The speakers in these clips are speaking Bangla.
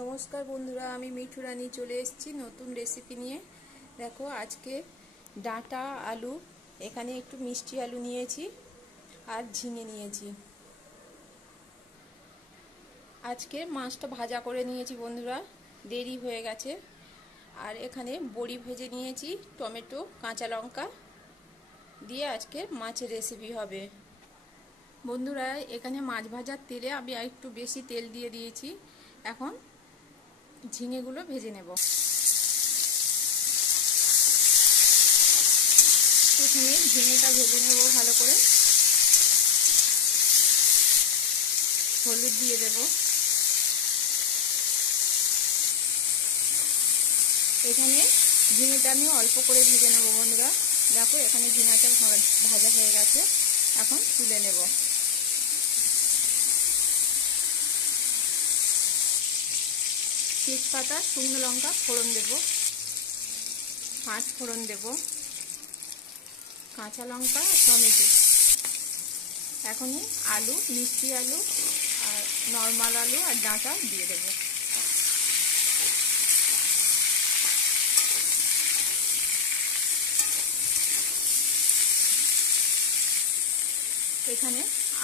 নমস্কার বন্ধুরা, আমি মিঠু রানী চলে এসেছি নতুন রেসিপি নিয়ে। দেখো, আজকে ডাঁটা আলু, এখানে একটু মিষ্টি আলু নিয়েছি আর ঝিঙে নিয়েছি। আজকে মাছটা ভাজা করে নিয়েছি বন্ধুরা, দেরি হয়ে গেছে। আর এখানে বড়ি ভেজে নিয়েছি, টমেটো কাঁচা লঙ্কা দিয়ে আজকে মাছের রেসিপি হবে। বন্ধুরা, এখানে মাছ ভাজার তেলে আমি একটু বেশি তেল দিয়ে দিয়েছি। এখন ঝিঙেগুলো ভেজে নেব। প্রথমে ঝিঙেটা ভেজে নেব ভালো করে। হলুদ দিয়ে দেব। এখানে ঝিঙেটা আমি অল্প করে ভেজে নেব বন্ধুরা। দেখো, এখানে ঝিঙাটা ভাজা হয়ে গেছে, এখন তুলে নেব। তেজপাতা, শুকনো লঙ্কা ফোড়ন দেব, 5 ফোড়ন দেব, কাঁচা লঙ্কা আর টমেটো। এখনই আলু, মিষ্টি আলু আর নর্মাল আলু আর ডাঁটা দিয়ে দেব। এখানে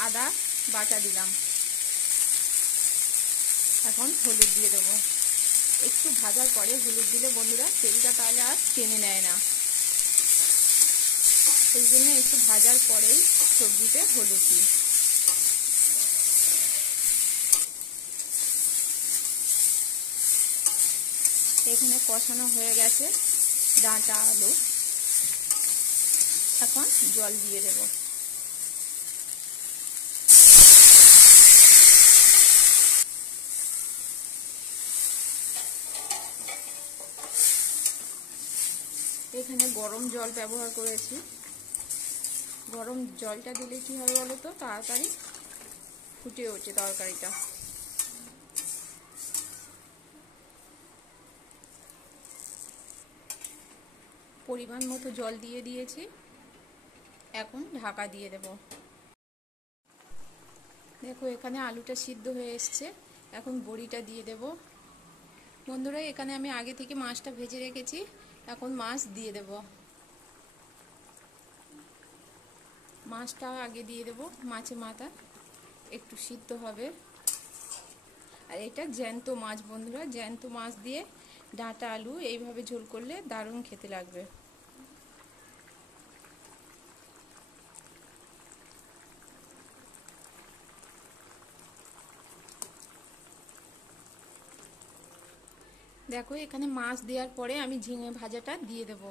আদা বাটা দিলাম। এখন হলুদ দিয়ে দেব। একটু ভাজার পরে হলুদ দিলে বন্ধুরা তেলটা তাহলে আর টেনে নেয় না, সেই জন্য একটু ভাজার পরেই সবজিতে হলুদ দিই। এখানে কষানো হয়ে গেছে ডাঁটা আলু, এখন জল দিয়ে দেব। এখানে গরম জল ব্যবহার করেছি। গরম জলটা দিলে কি হয় বলো তো, তাড়াতাড়ি ফুটে ওঠে তরকারিটা। পরিমাণ মতো জল দিয়ে দিয়েছি, এখন ঢাকা দিয়ে দেব। দেখো, এখানে আলুটা সিদ্ধ হয়ে এসছে, এখন বড়িটা দিয়ে দেব। বন্ধুরা, এখানে আমি আগে থেকে মাছটা ভেজে রেখেছি, এখন মাছ দিয়ে দেব। মাছটা আগে দিয়ে দেব, মাছে মাথা একটু সিদ্ধ হবে। আর এটা জ্যান্ত মাছ বন্ধুরা, জ্যান্ত মাছ দিয়ে ডাঁটা আলু এইভাবে ঝোল করলে দারুণ খেতে লাগবে। দেখো, এখানে মাছ দেওয়ার পরে আমি ঝিঙে ভাজাটা দিয়ে দেব।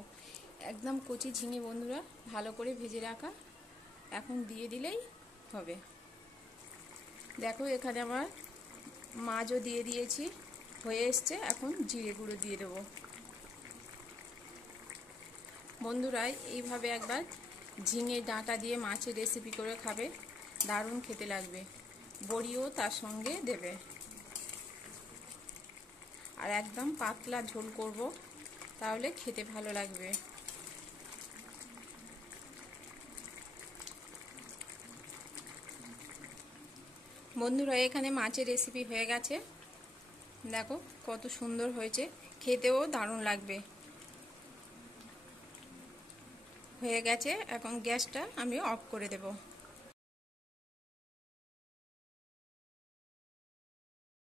একদম কচি ঝিঙে বন্ধুরা, ভালো করে ভেজে রাখা, এখন দিয়ে দিলেই হবে। দেখো, এখানে আমার মাছও দিয়ে দিয়েছি, হয়ে এসছে। এখন জিরে গুঁড়ো দিয়ে দেব। বন্ধুরা, এইভাবে একবার ঝিঙে ডাঁটা দিয়ে মাছের রেসিপি করে খাবে, দারুণ খেতে লাগবে। বড়িও তার সঙ্গে দেবে। আর একদম পাতলা ঝোল করব, তাহলে খেতে ভালো লাগবে। বন্ধুরা, এখানে মাছের রেসিপি হয়ে গেছে। দেখো কত সুন্দর হয়েছে, খেতেও দারুণ লাগবে। হয়ে গেছে, এখন গ্যাসটা আমি অফ করে দেব।